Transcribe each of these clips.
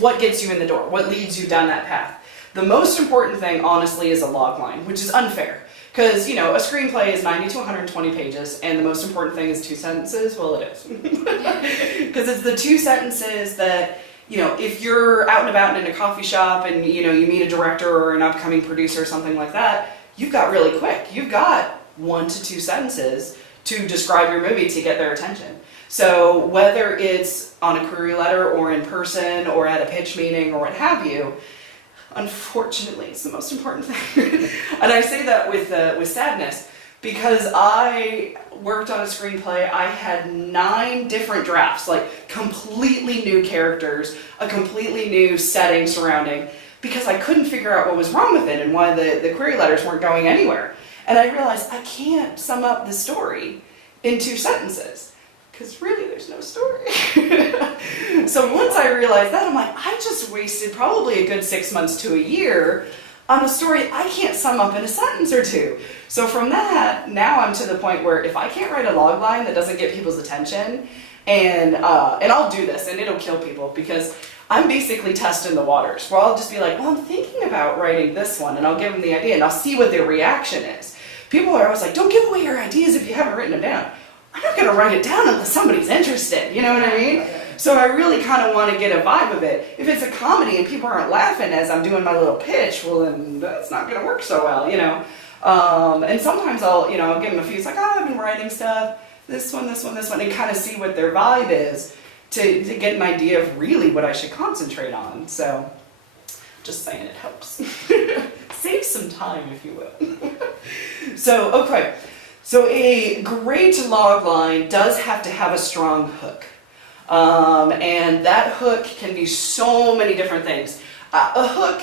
what gets you in the door, what leads you down that path. The most important thing, honestly, is a log line, which is unfair. Because, you know, a screenplay is 90 to 120 pages, and the most important thing is 2 sentences. Well, it is. Because it's the 2 sentences that, you know, if you're out and about in a coffee shop and, you know, you meet a director or an upcoming producer or something like that, you've got really quick. You've got 1 to 2 sentences to describe your movie to get their attention. So whether it's on a query letter or in person or at a pitch meeting or what have you, unfortunately, it's the most important thing. And I say that with sadness, because I worked on a screenplay. I had 9 different drafts, like completely new characters, a completely new setting surrounding, because I couldn't figure out what was wrong with it and why the query letters weren't going anywhere. And I realized I can't sum up the story in 2 sentences, because really there's no story. So once I realized that, I'm like, I just wasted probably a good 6 months to a year on a story I can't sum up in a sentence or 2. So from that, now I'm to the point where if I can't write a log line that doesn't get people's attention, and I'll do this and it'll kill people, because I'm basically testing the waters, where I'll just be like, well, I'm thinking about writing this one, and I'll give them the idea and I'll see what their reaction is. People are always like, don't give away your ideas if you haven't written them down. I'm not going to write it down unless somebody's interested, you know what I mean? So I really kind of want to get a vibe of it. If it's a comedy and people aren't laughing as I'm doing my little pitch, well then that's not going to work so well, you know. And sometimes I'll give them a few, it's like, oh, I've been writing stuff, this one, and kind of see what their vibe is to get an idea of really what I should concentrate on. So, just saying, it helps. Save some time, if you will. So, okay. So a great log line does have to have a strong hook. And that hook can be so many different things. A hook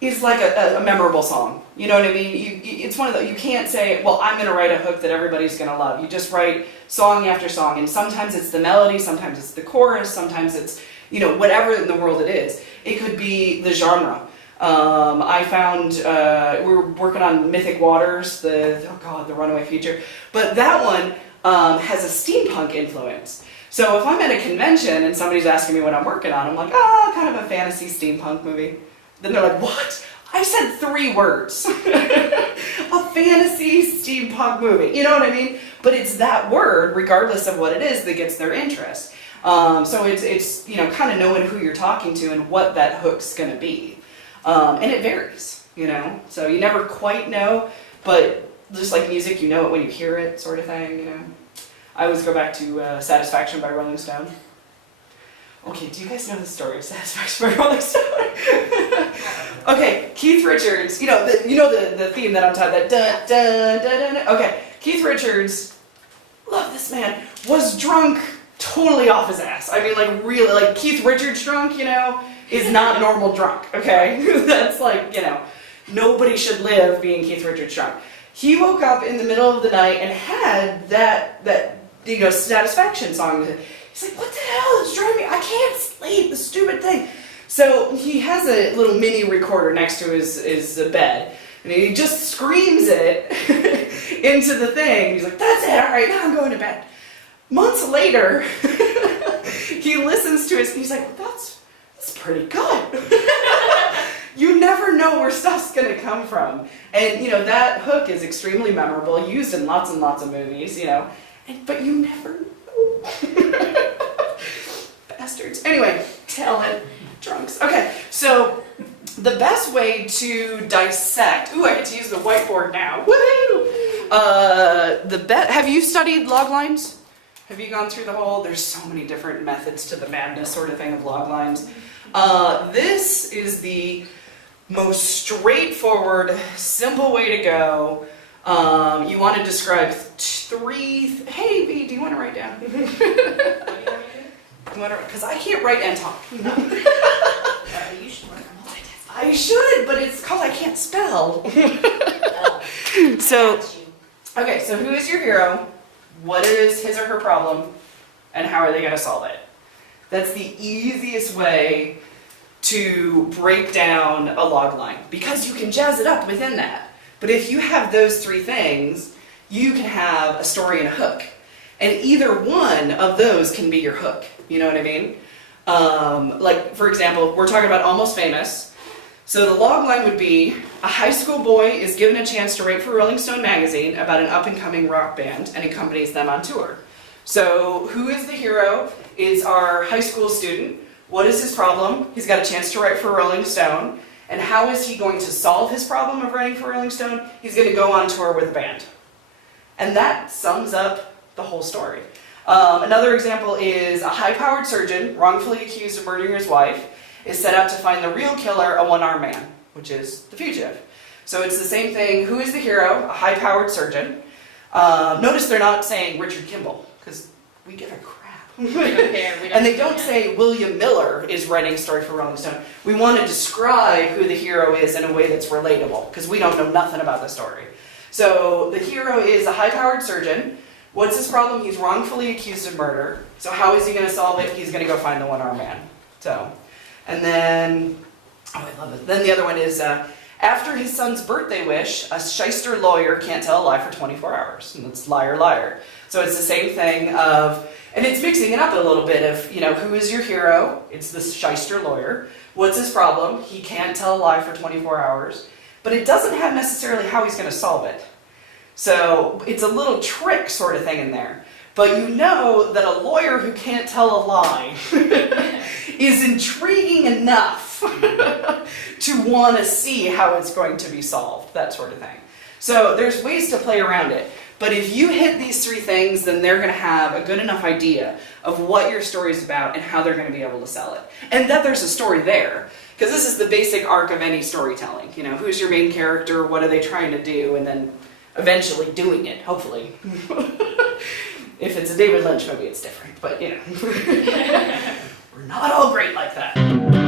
is like a memorable song. You know what I mean? It's one of the, you can't say, well, I'm going to write a hook that everybody's going to love. You just write song after song. And sometimes it's the melody, sometimes it's the chorus, sometimes it's, you know, whatever in the world it is. It could be the genre. I found, we're working on Mythic Waters, the Runaway Future, but that one has a steampunk influence. So if I'm at a convention and somebody's asking me what I'm working on, I'm like, kind of a fantasy steampunk movie. Then they're like, what? I said 3 words. A fantasy steampunk movie, you know what I mean? But it's that word, regardless of what it is, that gets their interest. So it's you know, kind of knowing who you're talking to and what that hook's going to be. And it varies, you know, so you never quite know, but just like music, you know it when you hear it, sort of thing, you know. I always go back to Satisfaction by Rolling Stone. Okay, do you guys know the story of Satisfaction by Rolling Stone? Okay, Keith Richards, you know the theme that I'm talking about, that dun, dun, dun, dun, dun. Okay, Keith Richards, love this man, was drunk totally off his ass. I mean, like, really, like, Keith Richards drunk, you know, is not normal drunk, okay? That's like, you know, nobody should live being Keith Richards drunk. He woke up in the middle of the night and had that you know, Satisfaction song. He's like, what the hell is driving me? I can't sleep, the stupid thing. So he has a little mini recorder next to his bed, and he just screams it into the thing. He's like, that's it, all right, now I'm going to bed. Months later, he listens to it, and he's like, well, that's pretty good. You never know where stuff's going to come from. And, you know, that hook is extremely memorable, used in lots and lots of movies, you know, but you never know. Bastards. Anyway, talent, drunks. Okay, so the best way to dissect, ooh, I get to use the whiteboard now, woohoo! Have you studied log lines? Have you gone through the whole, there's so many different methods to the madness sort of thing of log lines. This is the most straightforward, simple way to go. You want to describe 3, hey B, do you want to write down? Because I can't write and talk. You should work on multitasking. I should, but it's because I can't spell. So, okay, so who is your hero? What is his or her problem? And how are they going to solve it? That's the easiest way to break down a log line, because you can jazz it up within that. But if you have those 3 things, you can have a story and a hook. And either one of those can be your hook. You know what I mean? Like, for example, we're talking about Almost Famous. So the log line would be, a high school boy is given a chance to write for Rolling Stone magazine about an up-and-coming rock band and accompanies them on tour. So who is the hero is our high school student. What is his problem? He's got a chance to write for Rolling Stone. And how is he going to solve his problem of writing for Rolling Stone? He's going to go on tour with a band. And that sums up the whole story. Another example is a high-powered surgeon, wrongfully accused of murdering his wife, is set out to find the real killer, a one-armed man, which is the fugitive. So it's the same thing. Who is the hero? A high-powered surgeon. Notice they're not saying Richard Kimball, because we give a crap. We don't care. We don't And they don't say William Miller is writing a story for Rolling Stone. We want to describe who the hero is in a way that's relatable, because we don't know nothing about the story. So the hero is a high-powered surgeon. What's his problem? He's wrongfully accused of murder. So how is he going to solve it? He's going to go find the one-armed man. So, and then, oh, I love it. Then the other one is, after his son's birthday wish, a shyster lawyer can't tell a lie for 24 hours. And it's liar, liar. So it's the same thing of, and it's mixing it up a little bit of, who is your hero? It's this shyster lawyer. What's his problem? He can't tell a lie for 24 hours. But it doesn't have necessarily how he's going to solve it. So it's a little trick sort of thing in there. But you know that a lawyer who can't tell a lie is intriguing enough to want to see how it's going to be solved, that sort of thing. So there's ways to play around it. But if you hit these three things, then they're going to have a good enough idea of what your story is about and how they're going to be able to sell it. And that there's a story there. Because this is the basic arc of any storytelling. Who's your main character, what are they trying to do, and then eventually doing it, hopefully. If it's a David Lynch movie, it's different, but we're not all great like that.